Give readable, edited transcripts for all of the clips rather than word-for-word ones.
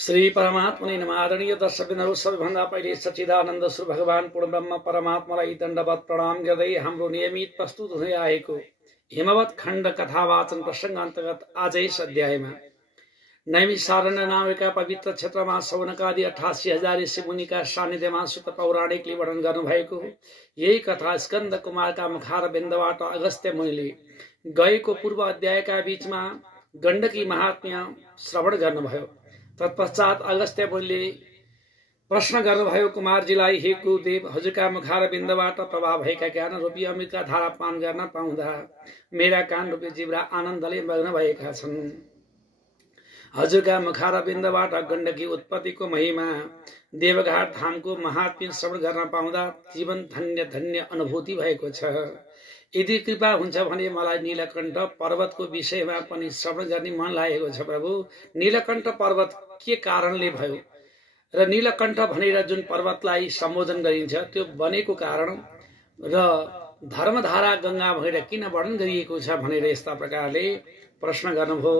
श्री परमात्मने नमः। आदरणीय दर्शकबिन्दु, सबैभन्दा पहिले सच्चिदानन्द स्वरूप भगवान पूर्ण ब्रह्म परमात्मालाई दण्डवत प्रणाम गर्दै हाम्रो नियमित प्रस्तुत हुँदै आएको हिमवत खण्ड कथा वाचन प्रसंग अन्तर्गत आजै यस अध्यायमा नैमिषारण्य नामका पवित्र क्षेत्रमा सौनकादि 88,000 ऋषि मुनिका सान्निध्यमा सुत पौराणिकले वर्णन गर्नुभएको यही कथा स्कन्द कुमारका मुखार बिन्दबाट अगस्त्य मुनिले गएको पूर्व अध्यायका बीचमा गण्डकी महात्म्य श्रवण गर्नुभयो। तत्पश्चात अगस्त्य मुनिले प्रश्न गर्नुभयो कुमारजीलाई, हे गुरुदेव, हजुरका मुखार बिन्दबाट प्रभाव भएका ज्ञान रूपी अमृतका धारा पान गर्न पाउँदा मेरा कान रूपी जिब्रा आनन्दले मग्न भएका छन्। हजुरका मुखार बिन्दबाट गण्डकी उत्पत्तिको महिमा, देवघाट धामको महात्म्य श्रवण गर्न पाउँदा जीवन धन्य धन्य अनुभूति भएको छ। यदि कृपा हुन्छ भने मलाई नीलकण्ठ पर्वतको विषयमा पनि श्रवण गर्ने मन लागेको छ। प्रभु, नीलकण्ठ पर्वत के कारणले भयो र नीलकण्ठ भनेर जुन पर्वतलाई सम्बोधन गरिन्छ त्यो बनेको कारण र धर्मधारा गंगा भनेर किन वर्णन गरिएको छ भनेर यस्ता प्रकारले प्रश्न गर्नुभयो।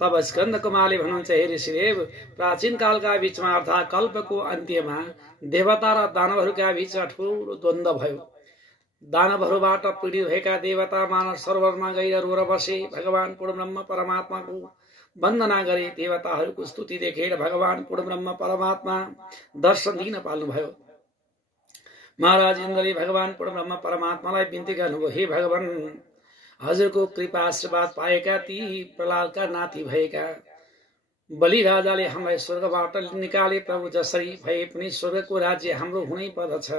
तब स्कन्द कुमारले भन्नुहुन्छ, हे ऋषिदेव, प्राचीन कालका बीचमा अर्थात् कल्पको अन्त्यमा देवता र दानवहरूका बीचमा ठूलो द्वन्द्व भयो। दानवहरूबाट पीडित भएका देवता मानव सरोवरमा गएर रोएर बसे। भगवान पूर्ण ब्रह्म परमात्माको वन्दना गरे। देवताहरूको स्तुति देखेर भगवान पूर्ण ब्रह्म परमात्मा दर्शन दिन पाल्नुभयो। महाराज इन्द्रले भगवान पूर्ण ब्रह्म परमात्मालाई बिन्ती गर्नुभयो, हे भगवान, हजुरको कृपा आशीर्वाद पाएका ती प्रहलादका नाति भएका बलि राजाले हामीलाई स्वर्गबाट निकाले। प्रभु, जसरी भए पनि स्वर्गको राज्य हाम्रो हुनै पर्दछ।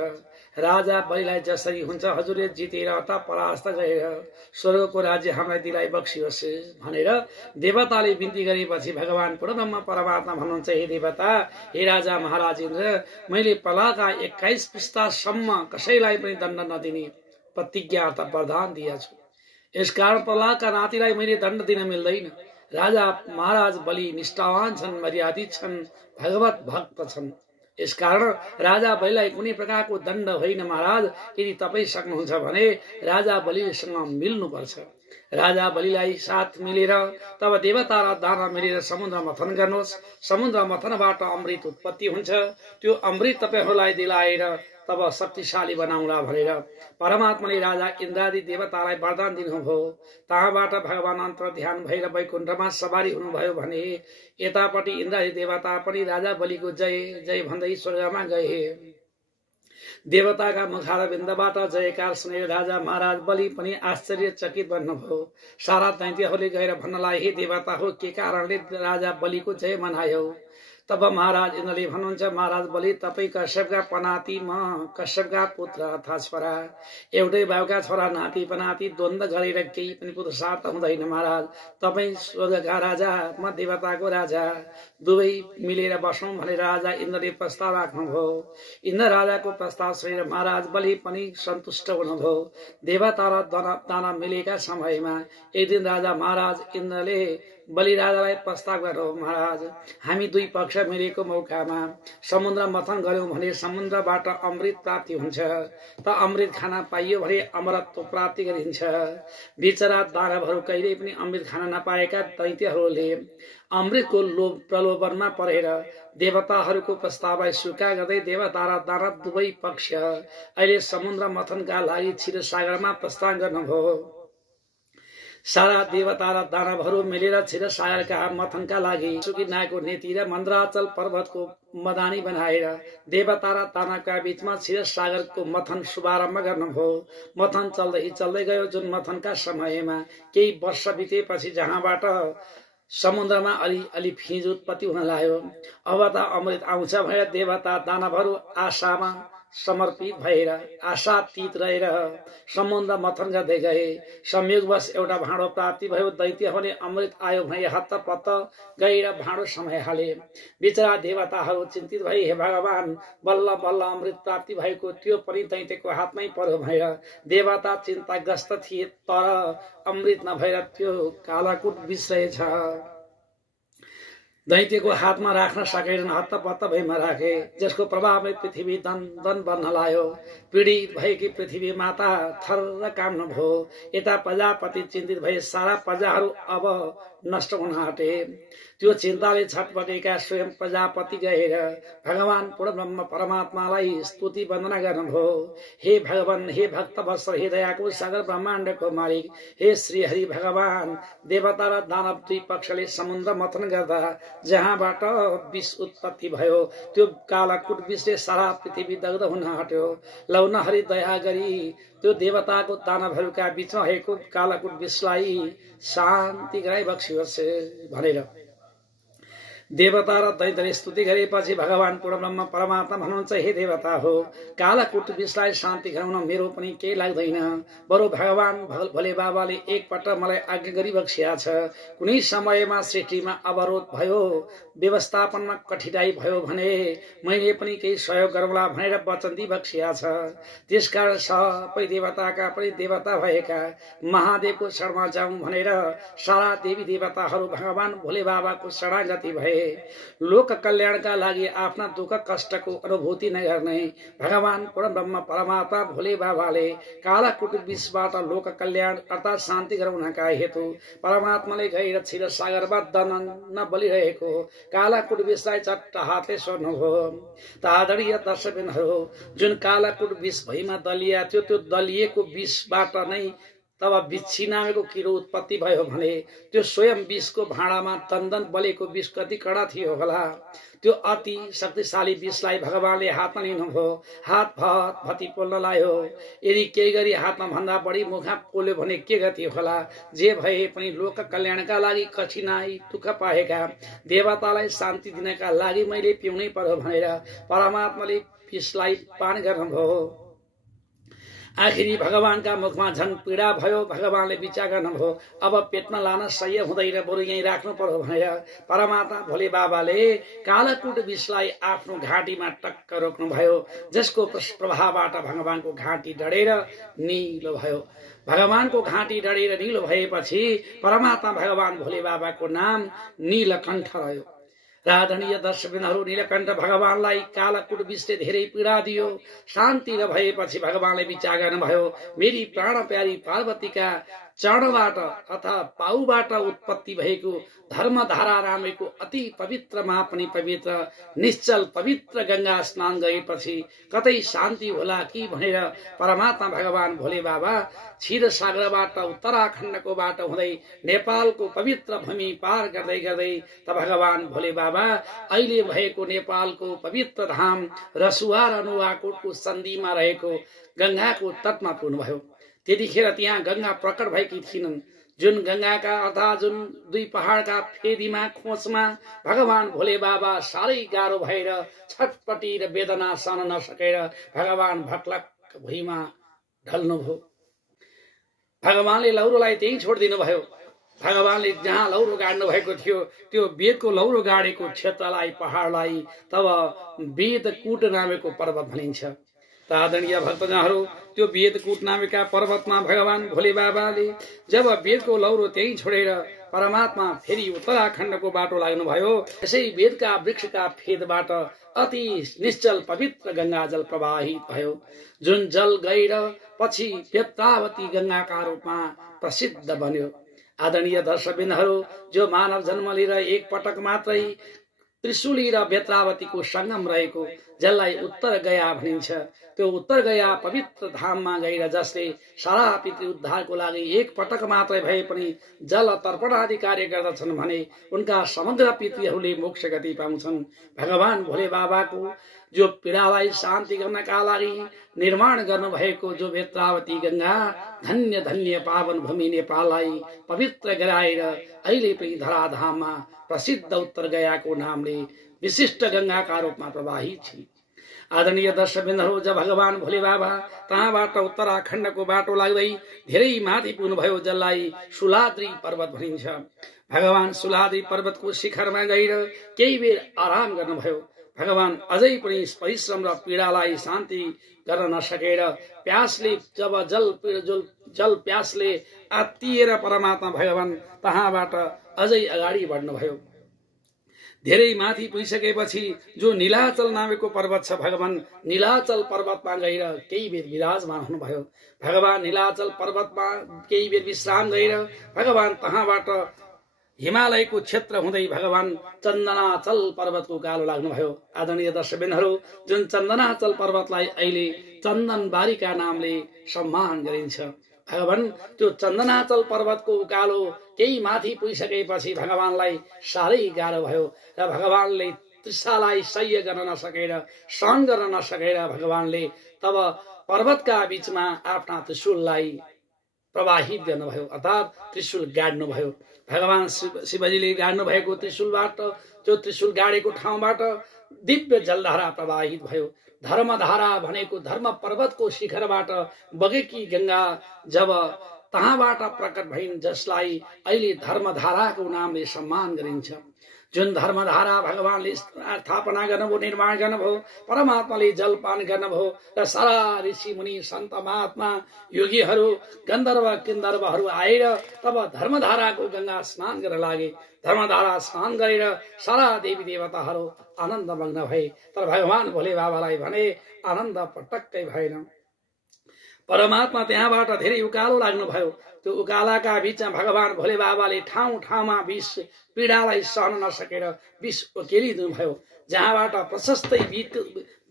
राजा बलिलाई जसरी हुन्छ हजुरले जितेर अथवा परास्त गरेर स्वर्गको राज्य हामीलाई दिलाई बक्सियोस् भनेर देवताले बिन्ती गरेपछि भगवान पूर्ण ब्रह्म परमात्मा भन्नुहुन्छ, हे देवता, हे राजा महाराज इन्द्र, मैले प्रहलादका 21 पृष्ठसम्म कसैलाई पनि दण्ड नदिने प्रतिज्ञा अर्थात् वरदान दिएछु। यसकारण प्रहलादका नातिलाई मैले दण्ड दिन मिल्दैन। राजा महाराज बलि निष्ठावान छन्, मर्यादित छन्, भगवत भक्त छन्। यसकारण राजा बलिलाई कुनै प्रकारको दण्ड होइन। महाराज, यदि तपाईँ सक्नुहुन्छ भने राजा बलिसँग मिल्नुपर्छ। राजा बलिलाई साथ मिलेर तब देवता र दानव मिलेर समुद्र मथन गर्नुहोस्। समुद्र मथनबाट अमृत उत्पत्ति हुन्छ। त्यो अमृत तपाईहरूलाई दिलाएर तब शक्तिशाली बनाउला भनेर परमात्माले राजा इन्द्रादि देवतालाई वरदान दिनुभयो। तहाँबाट भगवान अन्तर ध्यान भएर वैकुण्ठमा सवारी हुनुभयो भने यतापट्टि इन्द्रादि देवता पनि राजा बलिको जय जय भन्दै स्वर्गमा गए। देवताका मुखार बिन्दबाट जयकार सुनेर राजा महाराज बलि पनि आश्चर्यचकित बन्नुभयो। सारा दैत्यहरूले गएर भन्नलाई, हे देवता हो, के कारणले राजा बलिको जय मनायो? तब महाराज इन्द्रले भन्नुहुन्छ, महाराज बलि, तपाईँ कश्यपका पनाति, म कश्यपका पुत्र अर्थात् छोरा, एउटै बाबुका छोरा, नाति पनाति द्वन्द्व गरेर केही पनि पुरुषार्थ हुँदैन। महाराज, तपाईँ स्वर्गका राजा, म देवताको राजा, दुवै मिलेर बसौं भनेर राजा इन्द्रले प्रस्ताव राख्नुभयो। इन्द्र राजाको प्रस्ताव सुनेर महाराज बलि पनि सन्तुष्ट हुनुभयो। देवता र दानव मिलेका समयमा एक दिन राजा महाराज इन्द्रले बलि राजालाई प्रस्ताव गर्नु, महाराज, हामी दुई पक्ष मिलेको मौकामा समुद्र मथन गर्यौं भने समुद्रबाट अमृत प्राप्ति हुन्छ। त अमृत खान पाइयो भने अमरत्व प्राप्ति गरिन्छ। बिचरा दानवहरू कहिल्यै पनि अमृत खान नपाएका दैत्यहरूले अमृतको लोभ प्रलोभनमा परेर देवताहरूको प्रस्तावलाई स्वीकार गर्दै देवता र दानव दुवै पक्ष अहिले समुद्र मथनका लागि क्षीर सागरमा प्रस्थान गर्नुभयो। सारा देवता र दानवहरू मिलेर क्षीर सागरका मथनका लागि सुकिनाको नेति र मन्द्राचल पर्वतको मदानी बनाएर देवता र दानवका बीचमा क्षीर सागरको मथन शुभारम्भ गर्नुभयो। मथन चल्दै चल्दै गयो। जुन मथनका समयमा केही वर्ष बितेपछि जहाँबाट समुद्रमा अलि फिँज उत्पत्ति हुन लाग्यो। अब त अमृत आउँछ भनेर देवता दानवहरू आशामा समर्पित भएर आशातीत रहेर समुद्र मथन गर्दै गए। संयोगवश एउटा भाँडो प्राप्ति भयो। दैत्यहरूले अमृत आयो भने हत्तपत्त गएर भाँडो समाइहाले। बिचरा देवताहरू चिन्तित भए, हे भगवान, बल्ल बल्ल अमृत प्राप्ति भएको त्यो पनि दैत्यको हातमै पर्यो भनेर देवता चिन्ताग्रस्त थिए। तर अमृत नभएर त्यो कालाकुट विष रहेछ। दैत्यको हातमा राख्न सकेनन्, हत्तपत्त भएमा राखे, जसको प्रभावले पृथ्वी दन दन बन्न लाग्यो। पीडित भएकी पृथ्वी माता थर्र काम्नु भयो। यता प्रजापति चिन्तित भए, सारा प्रजाहरू अब नष्ट हुन आँटे। त्यो चिन्ताले छटपटेका स्वयं प्रजापति गएर भगवान पूर्ण ब्रह्म परमात्मालाई स्तुति वन्दना गर्नुभयो। हे भगवान, हे भक्त वत्सल, हे दयाको सागर ब्रह्माण्डको मालिक, हे श्री हरि भगवान, देवता र दानव दुई पक्षले समुद्र मथन गर्दा जहाँबाट विष उत्पत्ति भयो त्यो कालाकुट विषले सारा पृथ्वी दग्ध हुन हट्यो। लौ न हरि दया गरी त्यो देवताको दानवहरूका बीचमा भएको कालाकुट विषलाई शान्ति गराई बक्सियोस् भनेर देवता र दैत्यले स्तुति गरेपछि भगवान पूर्ण ब्रह्म परमात्मा भन्नुहुन्छ, हे देवता हो, कालाकुट विषलाई शान्ति गराउन मेरो पनि केही लाग्दैन। बरु भगवान भोले बाबाले एकपल्ट मलाई आज्ञा गरी बक्सिया छ। कुनै समयमा सृष्टिमा अवरोध भयो, व्यवस्थापनमा कठिनाई भयो भने मैले पनि केही सहयोग गरौँला भनेर वचन दिई बक्सिया छ। त्यसकारण सबै देवताका पनि देवता भएका महादेवको शरणमा जाउँ भनेर सारा देवी देवताहरू भगवान भोले बाबाको शरणागति भए। लोक कल्याणका लागि आफ्ना दुःख कष्टको अनुभूति नगर्ने भगवान पूर्ण ब्रह्म परमात्मा भोले बाबाले कालाकुट विषबाट लोक कल्याण अर्थात् शान्ति गराउनका हेतु परमात्माले गएर क्षीर सागरमा दन बलिरहेको कालाकुट विषलाई चट्ट हातले सोध्नुभयो। त आदरणीय दर्शकबिनहरू, जुन कालाकुट विष भैमा दलिया थियो त्यो दलिएको विषबाट नै तब बिच्छी नामेको किरो उत्पत्ति भयो भने त्यो स्वयं विषको भाँडामा दन्दन बलेको विष कति कडा थियो होला। त्यो अति शक्तिशाली विषलाई भगवानले हातमा लिनुभयो। हात भती पोल्न लायो। यदि केही गरी हातमा भन्दा बढी मुखा पोल्यो भने के गति होला। जे भए पनि लोक कल्याणका लागि कठिनाई दुःख पाएका देवतालाई शान्ति दिनका लागि मैले पिउनै पर्यो भनेर परमात्माले विषलाई पान गर्नुभयो। आखिरी भगवानका मुखमा झन पीडा भयो। भगवानले विचार गर्नुभयो, अब पेटमा लान सह्य हुँदैन, बरु यहीँ राख्नु पर्यो भनेर परमात्मा भोले बाबाले कालाकुट विषलाई आफ्नो घाँटीमा टक्क रोक्नुभयो, जसको प्रभावबाट भगवानको घाँटी डढेर निलो भयो। भगवानको घाँटी डढेर निलो भएपछि परमात्मा भगवान भोले बाबाको नाम नीलकण्ठ रह्यो। आदरणीय दर्शकबिनहरू, नीलकण्ठ भगवानलाई कालाकुट विषले धेरै पीडा दियो। शान्ति नभएपछि भगवानले विचार गर्नुभयो, मेरी प्राण प्यारी पार्वतीका चरणबाट अथवा पाउबाट उत्पत्ति भएको धर्मधारा रामेको अति पवित्रमा पनि पवित्र निश्चल पवित्र गंगा स्नान गरेपछि कतै शान्ति होला कि भनेर परमात्मा भगवान भोले बाबा क्षीर सागरबाट उत्तराखण्डको बाटो हुँदै नेपालको पवित्र भूमि पार गर्दै गर्दै त भगवान भोले बाबा अहिले भएको नेपालको पवित्र धाम रसुवा र नुवाकोटको सन्धिमा रहेको गंगाको तटमा पुग्नुभयो। त्यतिखेर त्यहाँ गंगा प्रकट भएकी थिइनन्। जुन गंगाका अर्थात् जुन दुई पहाड़का फेदीमा खोचमा भगवान भोले बाबा साह्रै गाह्रो भएर छटपटी र वेदना सहन नसकेर भगवान भट्लक भुइँमा ढल्नुभयो। भगवानले लौरोलाई त्यही छोडिदिनु भयो। भगवानले जहाँ लौरो गाड्नु भएको थियो त्यो वेदको लौरो गाडेको क्षेत्रलाई पहाड़लाई तब वेदकूट नामेको पर्वत भनिन्छ। त आदरणीय भक्तजनहरू, त्यो वेदकूट नामेका पर्वतमा भगवान भोले बाबाले जब वेदको लौरो त्यही छोडेर परमात्मा फेरि उत्तराखण्डको बाटो लाग्नुभयो, यसै वेदका वृक्षका फेदबाट अति निश्चल पवित्र गंगाजल प्रवाहित भयो। जुन जल गएर पछि बेत्रावती गंगाका रूपमा प्रसिद्ध बन्यो। आदरणीय दर्शकबिनहरू, जो मानव जन्म लिएर एक पटक मात्रै त्रिशुली र बेत्रावतीको संगम रहेको जसलाई उत्तर गया भनिन्छ, त्यो उत्तर गया पवित्र धाममा गएर जसले सारा पितृ उद्धारको लागि एक पटक मात्रै भए पनि जल तर्पण आदि कार्य गर्दछन् भने उनका समग्र पितृहरूले मोक्ष गति पाउँछन्। भगवान भोले बाबाको जो पीडालाई शान्ति गर्नका लागि निर्माण गर्नुभएको जो बेत्रावती गंगा धन्य धन्य पावन भूमि नेपाललाई पवित्र गराएर अहिले पनि धराधाममा प्रसिद्ध उत्तर गयाको नामले विशिष्ट गंगाका रूपमा प्रवाहित छ। आदरणीय दर्शकबिनहरू, जब भगवान भोले बाबा तहाँबाट उत्तराखण्डको बाटो लाग्दै धेरै माथि पुग्नुभयो, जसलाई सुलाद्री पर्वत भनिन्छ। भगवान सुलाद्री पर्वतको शिखरमा गएर केही बेर आराम गर्नुभयो। भगवान अझै पनि परिश्रम र पीडालाई शान्ति गर्न नसकेर प्यासले जब जल प्यासले आत्तिएर परमात्मा भगवान तहाँबाट अझै अगाडि बढ्नुभयो। धेरै माथि पुगिसकेपछि जो नीलाचल नामेको पर्वत छ, भगवान नीलाचल पर्वतमा गएर केही बेर विराजमान हुनुभयो। भगवान नीलाचल पर्वतमा केही बेर विश्राम गरेर भगवान तहाँबाट हिमालयको क्षेत्र हुँदै भगवान चन्दनाचल पर्वतको उकालो लाग्नुभयो। आदरणीय दर्शकबिनहरू, जुन चन्दनाचल पर्वतलाई अहिले चन्दनबारीका नामले सम्मान गरिन्छ, भगवान त्यो चन्दनाचल पर्वतको उकालो केही माथि पुगिसकेपछि भगवानलाई साह्रै गाह्रो भयो र भगवानले तृष्णालाई सह्य गर्न नसकेर, सहन गर्न नसकेर भगवानले तब पर्वतका बीचमा आफ्ना त्रिशूललाई प्रवाहित गर्नुभयो, अर्थात् त्रिशूल गाड्नुभयो। भगवान शिवजीले गाड्नु भएको त्रिशूलबाट, त्यो त्रिशूल गाडेको ठाउँबाट दिव्य जलधारा प्रवाहित भयो। धर्मधारा भनेको धर्म पर्वतको शिखरबाट बगेकी गंगा जब तहाँबाट प्रकट भइन्, जसलाई अहिले धर्मधाराको नामले सम्मान गरिन्छ। जुन धर्मधारा भगवानले स्थापना गर्नुभयो, निर्माण गर्नुभयो, परमात्माले जलपान गर्नुभयो र सारा ऋषि मुनि सन्त महात्मा योगीहरू गन्धर्व किन्धर्वहरू आएर तब धर्मधाराको गंगा स्नान गर्न लागे। धर्मधारा स्नान गरेर सारा देवी देवताहरू आनन्द मग्न भए। तर भगवान भोले बाबालाई भने आनन्द पटक्कै भएन। परमात्मा त्यहाँबाट धेरै उकालो लाग्नुभयो। त्यो उकालाका बीचमा भगवान भोले बाबाले ठाउँ ठाउँमा विष पीडालाई सहन नसकेर विष उकेलिदिनुभयो, जहाँबाट प्रशस्तै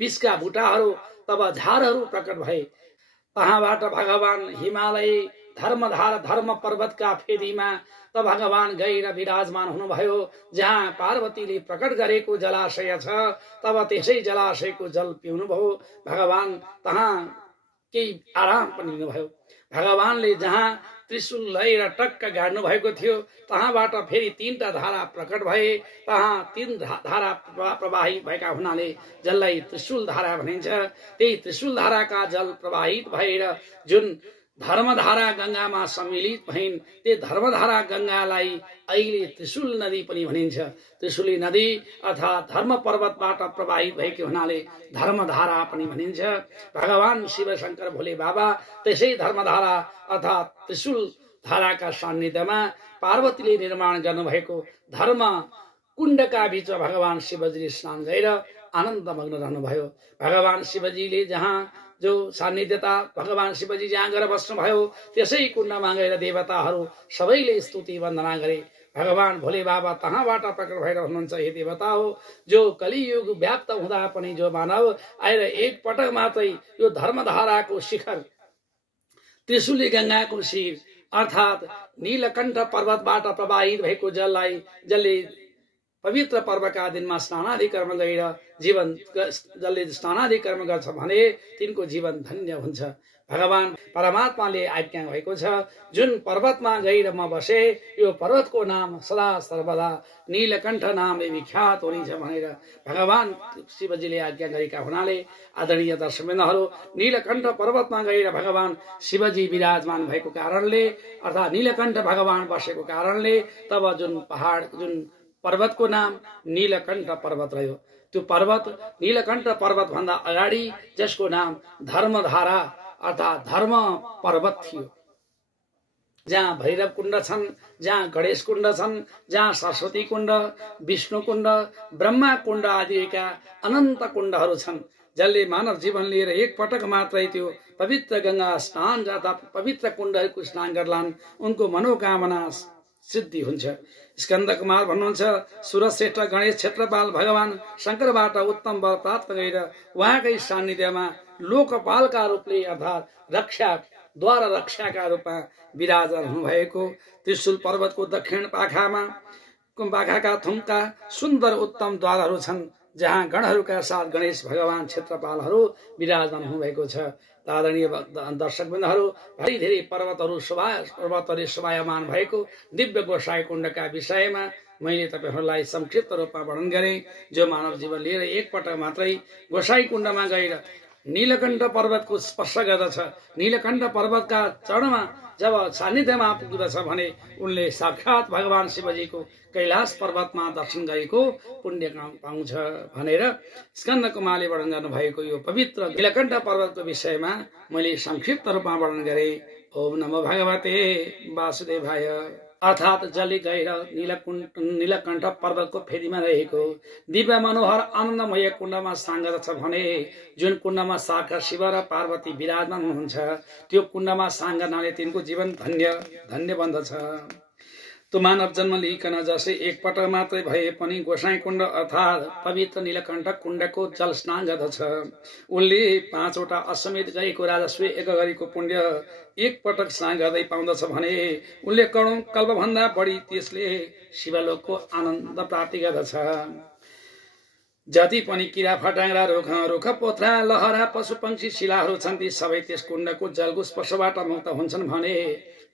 विषका बुटाहरू तब झारहरू प्रकट भए। तहाँबाट भगवान हिमालय धर्म पर्वतका फेदीमा त भगवान गएर विराजमान हुनुभयो। जहाँ पार्वतीले प्रकट गरेको जलाशय छ, तब त्यसै जलाशयको जल पिउनुभयो। भगवान तहाँ केही आराम पनि लिनुभयो। भगवानले जहाँ त्रिशूल लिएर टक्क गाड्नु भएको थियो, तहाँबाट फेरि 3टा धारा प्रकट भए। तहाँ 3 धारा प्रवाहित भएका हुनाले जसलाई त्रिशूल धारा भनिन्छ। त्यही त्रिशूल धाराका जल प्रवाहित भएर जुन धर्मधारा गंगामा सम्मिलित भइन्, त्यो धर्मधारा गंगालाई अहिले त्रिशूल नदी पनि भनिन्छ। त्रिशूली नदी अर्थात् धर्म पर्वतबाट प्रवाहित भएको हुनाले धर्मधारा पनि भनिन्छ। भगवान शिव शंकर भोले बाबा त्यसै धर्मधारा अर्थात् त्रिशूल धाराका सान्निध्यमा पार्वतीले निर्माण गर्नुभएको धर्म कुण्डका बीचमा भगवान शिवजीले स्नान गरेर आनन्द मग्न रहनुभयो। भगवान शिवजीले जहाँ जो सान्निध्यता भगवान शिवजी जहाँ गएर बस्नुभयो, त्यसै कुण्डमा गएर देवताहरू सबैले स्तुति वन्दना गरे। भगवान भोले बाबा तहाँबाट प्रकट भएर हुनुहुन्छ, हे देवता हो, जो कलियुग व्याप्त हुँदा पनि जो मानव आएर एक पटक मात्रै यो धर्मधाराको शिखर त्रिशूली गंगाको शिर अर्थात् नीलकण्ठ पर्वतबाट प्रवाहित भएको जसले पवित्र पर्वका दिनमा स्नानादि कर्म गरेर जसले स्नानादि कर्म गर्छ भने तिनको जीवन धन्य हुन्छ। भगवान परमात्माले आज्ञा भएको छ, जुन पर्वतमा गएर म बसे यो पर्वतको नाम सदा सर्वदा नीलकण्ठ नामले विख्यात हुनेछ भनेर भगवान शिवजीले आज्ञा गरेका हुनाले आदरणीय दर्शकबिन्दुहरू, नीलकण्ठ पर्वतमा गएर भगवान शिवजी विराजमान भएको कारणले अर्थात् नीलकण्ठ भगवान बसेको कारणले तब जुन पहाड जुन पर्वतको नाम नीलकण्ठ पर्वत रह्यो। त्यो पर्वत नीलकण्ठ पर्वत भन्दा अगाडि जसको नाम धर्मधारा अर्थात् धर्म पर्वत थियो, जहाँ भैरव कुण्ड छन्, जहाँ गणेश कुण्ड छन्, जहाँ सरस्वती कुण्ड, विष्णु कुण्ड, ब्रह्मा कुण्ड आदिका अनन्त कुण्डहरू छन्, जसले मानव जीवन लिएर एक पटक मात्रै त्यो पवित्र गंगा स्नान अर्थात् पवित्र कुण्डहरूको स्नान गर्लान्, उनको मनोकामना सिद्धि हुन्छ। स्कंद कुमार भन्नुहुन्छ, सुरश्रेष्ठ गणेश क्षेत्रपाल भगवान शंकरबाट उत्तम वर प्राप्त गरेर उहाँकै सान्निध्यमा लोकपालका रूपले अर्थात् रक्षाद्वार रक्षाका रूपमा विराजमान हुनुभएको त्रिशूल पर्वतको दक्षिण पाखाका थुम्का सुन्दर उत्तम द्वारहरू छन्, जहाँ गणहरूका साथ गणेश भगवान क्षेत्रपालहरू विराजमान हुनुभएको छ। आदरणीय दर्शकबिन्दुहरू, भारी धेरै पर्वतहरू शोभायमान भएको दिव्य गोसाई कुण्डका विषयमा मैले तपाईहरुलाई संक्षिप्त रूपमा वर्णन गरे। जो मानव जीवन लिएर एक पटक मात्रै गोसाई कुण्डमा गएर नीलकण्ठ पर्वतको स्पर्श गर्दछ, नीलकण्ठ पर्वतका चरणमा जब सान्निध्यमा पुग्दछ भने उनले साक्षात भगवान शिवजीको कैलाश पर्वतमा दर्शन गरेको पुण्य पाउँछ भनेर स्कंद कुमारले वर्णन गर्नुभएको यो पवित्र नीलकण्ठ पर्वतको विषयमा मैले संक्षिप्त रूपमा वर्णन गरे। ओम नमो भगवते वासुदेवाय। अर्थात् जसले गएर नीलकण्ठ पर्वतको फेदीमा रहेको दिव्य मनोहर आनन्दमय कुण्डमा स्नान गर्दछ भने जुन कुण्डमा साक्षात शिव र पार्वती विराजमान हुनुहुन्छ त्यो कुण्डमा स्नान गर्नाले तिनको जीवन धन्य बन्दछ। तो मानव जन्म लिइकन जसै एक पटक मात्रै भए पनि गोसाई कुण्ड अर्थात् पवित्र नीलकण्ठ कुण्डको जल स्नान गर्दछ। उनले 5 वटा अश्वमेध गएको राजस्व यज्ञको पुण्य एक पटक स्नान गर्दै पाउँदछ भने उनले करोडौं कल्पभन्दा बढी त्यसले शिवलोकको आनन्द प्राप्ति गर्दछ। जति पनि किरा फटाङ्ग्रा रुख पोथ्रा लहरा पशु पंक्षी शिलाहरू छन् ती सबै त्यस कुण्डको जलको स्पर्शबाट मुक्त हुन्छन् भने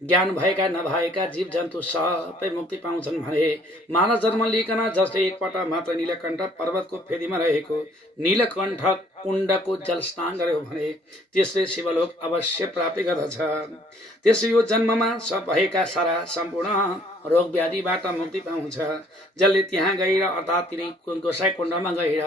ज्ञान भएका नभएका जीव जन्तु सबै मुक्ति पाउँछन् भने मानव जन्म लिइकन जसले एकपटक मात्र नीलकण्ठ पर्वतको फेदीमा रहेको नीलकण्ठ कुण्डको जल स्नान गर्यो भने त्यसले शिवलोक अवश्य प्राप्ति गर्दछ। त्यसो यो जन्ममा भएका सारा सम्पूर्ण रोग व्याधिबाट मुक्ति पाउँछ। जसले त्यहाँ गएर अर्थात् तिनै गोसाई कुण्डमा गएर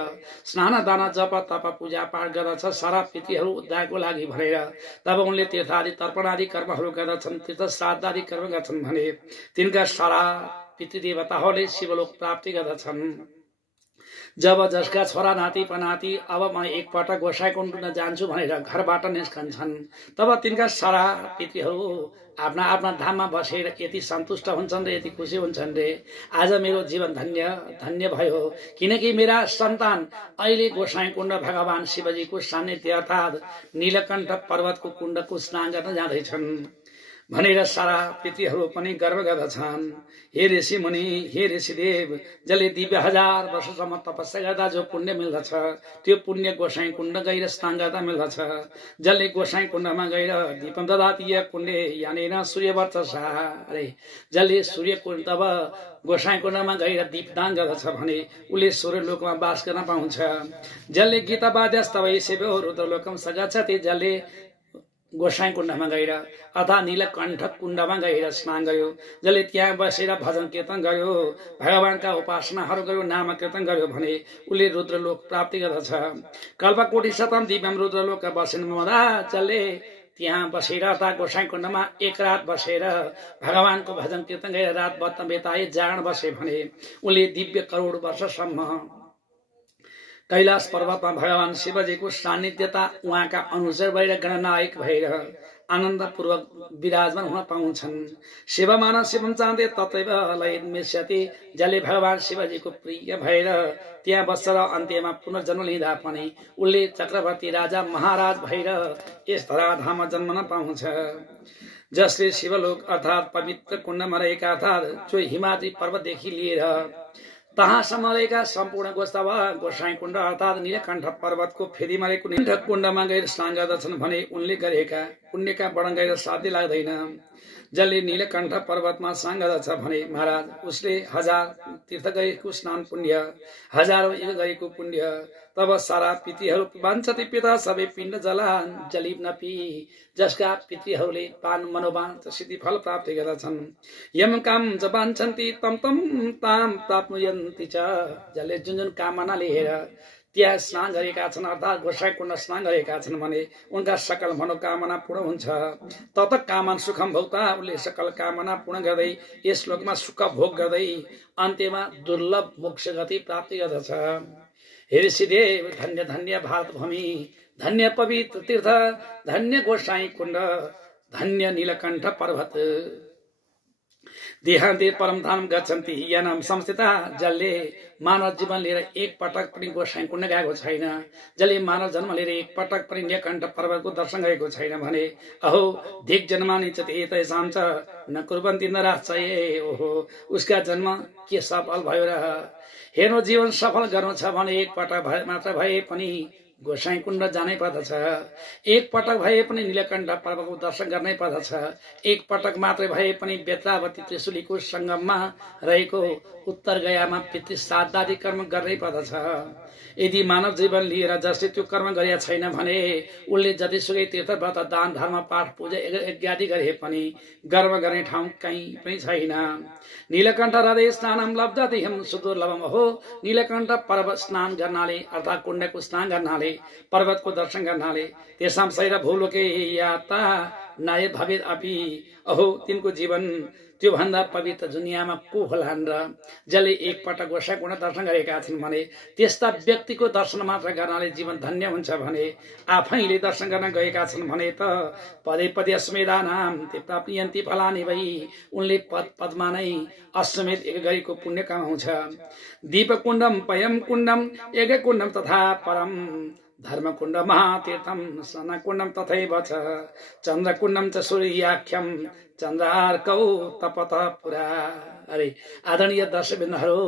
स्नान दान जप तप पूजा पाठ गर्दछ सारा पितृहरू उद्धारको लागि भनेर तब उनले तीर्थादि तर्पण आदि कर्महरू गर्दछन् तीर्थ श्राद्ध आदि कर्म गर्छन् भने तिनका सारा पितृदेवताहरूले शिवलोक प्राप्ति गर्दछन्। जब जसका छोरा नाति पनाति अब म एकपटक गोसाई कुण्ड जान्छु भनेर घरबाट निस्कन्छन् तब तिनका सारा पितृहरू आफ्ना आफ्ना धाममा बसेर यति सन्तुष्ट हुन्छन् र यति खुसी हुन्छन् रे आज मेरो जीवन धन्य धन्य भयो किनकि मेरा सन्तान अहिले गोसाई कुण्ड भगवान शिवजीको सान्निध्य अर्थात् नीलकण्ठ पर्वतको कुण्डको स्नान गर्न जाँदैछन् भनेर सारा पितृहरू पनि गर्व गर्दछन्। हे ऋषि मुनि हे ऋषिदेव जसले दिव्य 1000 वर्षसम्म तपस्या गर्दा जो पुण्य मिल्दछ त्यो पुण्य गोसाई कुण्ड गएर स्नान गर्दा मिल्दछ। जसले गोसाई कुण्डमा गएर दीपम ददातीय पुण्य यानेन सूर्यवर्त सारे जसले सूर्य कुण्ड तब गोसाई कुण्डमा गएर दीपदान गर्दछ भने उसले सूर्यलोकमा वास गर्न पाउँछ। जसले गीता बाध्यस्तवै सेवो रुद्रलोकम सगच्छति जसले गोसाई कुण्डमा गएर अथवा नीलकण्ठ कुण्डमा गएर स्नान गर्यो जसले त्यहाँ बसेर भजन कीर्तन गर्यो भगवानका उपासनाहरू गर्यो नाम कीर्तन गर्यो भने उसले रुद्रलोक प्राप्ति गर्दछ। कल्पकोटि शतम दिव्यम रुद्रलोकका बसेन मदा जसले त्यहाँ बसेर अर्थात् गोसाई कुण्डमा एक रात बसेर भगवानको भजन कीर्तन गरेर रात बत्न बेताए जागरण बसे भने उसले दिव्य करोड वर्षसम्म कैलाश पर्वतमा भगवान शिवजीको सान्निध्यता उहाँका अनुचर भएर गणनायक भएर आनन्दपूर्वक विराजमान हुन पाउँछन्। शिवमान शिवम चाहन्ते ततैव लयमिष्यति जसले भगवान शिवजीको प्रिय भएर त्यहाँ बसेर अन्त्यमा पुनर्जन्म लिँदा पनि उसले चक्रवर्ती राजा महाराज भएर यस धराधाममा जन्मन पाउँछ। जसले शिवलोक अर्थात् पवित्र कुण्डमा रहेका अर्थात् जो हिमाद्री पर्वतदेखि लिएर तहाँसम्म रहेका सम्पूर्ण गोसाई कुण्ड अर्थात् नीलकण्ठ पर्वतको फेदीमा रहेको नीलकण्ठ कुण्डमा गएर स्नान गर्दछन् भने उनले गरेका पुण्यका वर्णन गरेर साध्य लाग्दैन। जसले नीलकण्ठ पर्वतमा स्नान गर्दछ भने महाराज उसले 1000 तीर्थ गएको स्नान पुण्य 1000 यज्ञ गरेको पुण्य तब सारा पितृहरू वाञ्छति पिता सबै पिण्ड जलान जलिब नपी जसका पितृहरूले पान मनोवाञ्छ सिद्धि फल प्राप्त गर्दछन्। यम काम च वाञ्छन्ति तम तम ताम प्राप्नुयन्ति च जसले जुन जुन कामना लिएर त्यहाँ स्नान गरेका छन् अर्थात् गोसाई कुण्ड स्नान गरेका छन् भने उनका सकल मनोकामना पूर्ण हुन्छ। तत कामन सुखम भोक्ता उसले सकल कामना पूर्ण गर्दै यस श्लोकमा सुख भोग गर्दै अन्त्यमा दुर्लभ मोक्ष गति प्राप्ति गर्दछ। हे ऋषिदेव धन्य धन्य भारत भूमि धन्य पवित्र तीर्थ धन्य गोसाई कुण्ड धन्य नीलकण्ठ पर्वत देहान्ते परम धाम गच्छन्ति यानाम संस्थिता जसले मानव जीवन लिएर एक पटक पनि गोसाई कुण्ड गएको छैन जसले मानव जन्म लिएर एक पटक पनि नीलकण्ठ पर्वतको दर्शन गरेको छैन भने अहो धिक जन्मानि च तेषां च न कुर्वन्ति नराश्चर्ये ओहो उसका जन्म के सफल भयो र। हेर्नु जीवन सफल गर्नु छ भने एक पटक मात्र भए पनि गोसाई कुण्ड जानै पर्दछ। एक पटक भए पनि नीलकण्ठ पर्वतको दर्शन गर्नै पर्दछ। एक पटक मात्रै भए पनि बेत्रावती त्रिशुलीको संगममा रहेको उत्तर गयामा पितृ श्राद्ध आदि कर्म गर्नै पर्दछ। यदि मानव जीवन लिएर जसले त्यो कर्म गरेका छैन भने उसले जतिसुकै तीर्थ व्रत दान धर्म पाठ पूजा इत्यादि गरे पनि गर्व गर्ने ठाउँ कहीँ पनि छैन। नीलकण्ठ हृदय स्नानम लब्धतिहम सुदुर्लभम हो नीलकण्ठ पर्वत स्नान गर्नाले अर्थात् कुण्डको स्नान गर्नाले पर्वतको दर्शन गर्नाले तेसाम सैर भूलोके याता नाय भवेद अपि अहो तिनको जीवन त्यो भन्दा पवित्र दुनियाँमा को होलान् र जसले एकपटक गोसाईकुण्ड दर्शन गरेका छन् भने त्यस्ता व्यक्तिको दर्शन मात्र गर्नाले जीवन धन्य हुन्छ भने आफैले दर्शन गर्न गएका छन् भने त पदे पदे अस्मेदानाम ते प्राप्यन्ति फलानि भई उनले पद पदमा नै अश्वमेध एक गरेको पुण्य कमाउँछ। दीपकुण्डम पयम कुण्डम एक कुण्डम तथा परम धर्मकुण्ड महातीर्थम स्नानकुण्डम तथैव च चन्द्रकुण्डम च सूर्याख्यम चन्द्रार्कौ तपत पुरा। अरे आदरणीय दर्शकबिन्दुहरू,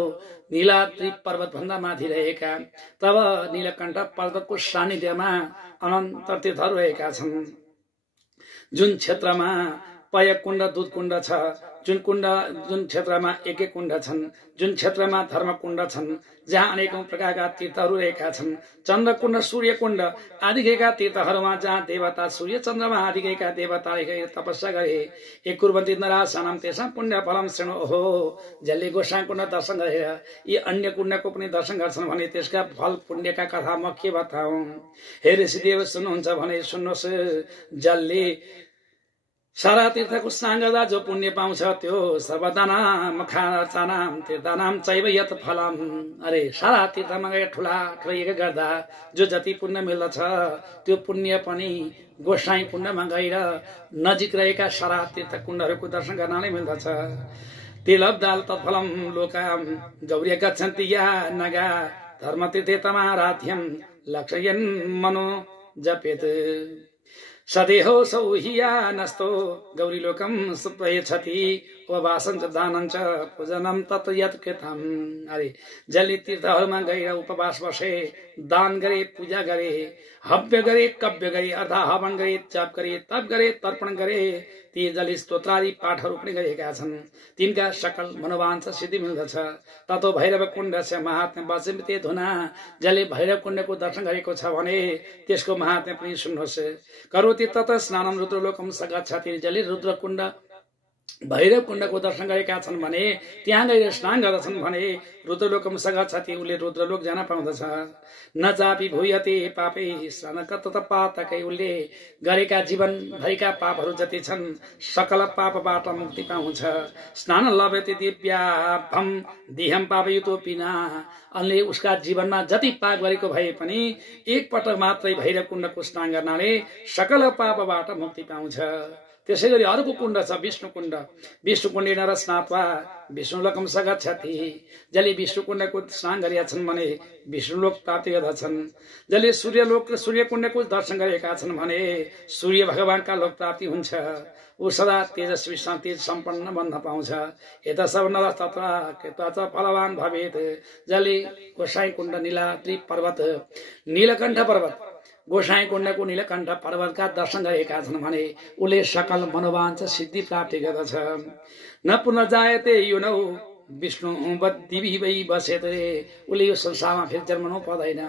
नीलाद्रि पर्वत भन्दा माथि रहेका तब नीलकण्ठ पर्वतको सानिध्यमा अनन्त तीर्थहरू रहेका छन्। जुन क्षेत्रमा पय कुण्ड दुध कुण्ड छ, जुन क्षेत्रमा एक एक कुण्ड छन्, जुन क्षेत्रमा धर्म कुण्ड छन्, जहाँ अनेकौं प्रकारका तीर्थहरू रहेका छन्। चन्द्रकुण्ड सूर्य कुण्ड आदिका तीर्थहरूमा जहाँ देवता सूर्य चन्द्रमा आदिका देवताले तपस्या गरे एक कुर्वन्ति नरासानाम तेषां पुण्य फलम शृणु। ओहो, जसले गोसाईकुण्ड दर्शन गरेर यी अन्य कुण्डको पनि दर्शन गर्छन् भने त्यसका फल पुण्यका कथा म के बताऊँ। हे ऋषिदेव सुन्नुहुन्छ भने सुन्नुहोस्, जसले सारा तीर्थको स्नान गर्दा जो पुण्य पाउँछ त्यो सर्वदानाम खानाम तीर्थानाम चैव यत फलम। अरे सारा तीर्थमा गएर ठुला ठुला गर्दा जो जति पुण्य मिल्दछ त्यो पुण्य पनि गोसाई कुण्डमा गएर नजिक रहेका सारा तीर्थ कुण्डहरूको दर्शन गर्नाले मिल्दछ। तिलब्दाल तत्फलम लोकाम गौर्य गच्छन्ति या नगा धर्मतीर्थे तमाराध्यम लक्षयन् मनो जपेत सदेहो सौहिया नस्तो गौरी लोकम सुप्यछति उपवासं च दानं च पूजनम तत् यत् कृतम्। अरे जसले तीर्थहरूमा गएर उपवास बसे, दान गरे, पूजा गरे, हव्य गरे, कव्य गरे, अर्थात् हवन गरे, जप गरे, तप गरे, तर्पण गरे, ती जसले स्तोत्रादि पाठहरू पनि गरेका छन् तिनका सकल मनोवाञ्छा सिद्धि मिल्दछ। ततो भैरव कुण्डस्य महात्म्य वचमिते धुना। जसले भैरव कुण्डको दर्शन गरेको छ भने त्यसको महात्म्य पनि सुन्नुहोस्। करोति तत स्नानम रुद्रलोकम स गच्छति। जसले रुद्रकुण्ड भैरव कुण्डको दर्शन गरेका छन् भने त्यहाँ गएर स्नान गर्दछन् भने रुद्रलोकम स गच्छति, उसले रुद्रलोक जान पाउँदछ। न चापि भूयते पापै स्नानकत पातकै, उसले गरेका जीवन भरिका पापहरू जति छन् सकल पापबाट मुक्ति पाउँछ। स्नान लभ्यते दिव्याभम दिहम पापयुतोपिना। अन्ले उसका जीवनमा जति पाप गरेको भए पनि एक पटक मात्रै भैरव कुण्डको स्नान गर्नाले सकल पापबाट मुक्ति पाउँछ। त्यसै गरी अर्को कुण्ड छ विष्णु कुण्ड। विष्णु कुण्डे नर स्नात्वा विष्णुलोकम स गच्छति। जसले विष्णु कुण्डको स्नान गरेका छन् भने विष्णुलोक प्राप्ति गर्दछन्। जसले सूर्यलोक र सूर्य कुण्डको दर्शन गरेका छन् भने सूर्य भगवानका लोक प्राप्ति हुन्छ। ऊ सदा तेजस्वी तेज सम्पन्न बन्न पाउँछ। यता सब नर तत्वा कृत्वा च फलवान भवेत्। जसले गोसाई कुण्ड नीलाद्रि पर्वत नीलकण्ठ पर्वत गोसाई कुण्डको नीलकण्ठ पर्वतका दर्शन गरेका छन् भने उसले सकल मनोवाञ्छा सिद्धि प्राप्ति गर्दछ। न पुनर्जायते युनौ विष्णु दिवी वै बसेत। उसले यो संसारमा फेरि जन्मनु पर्दैन।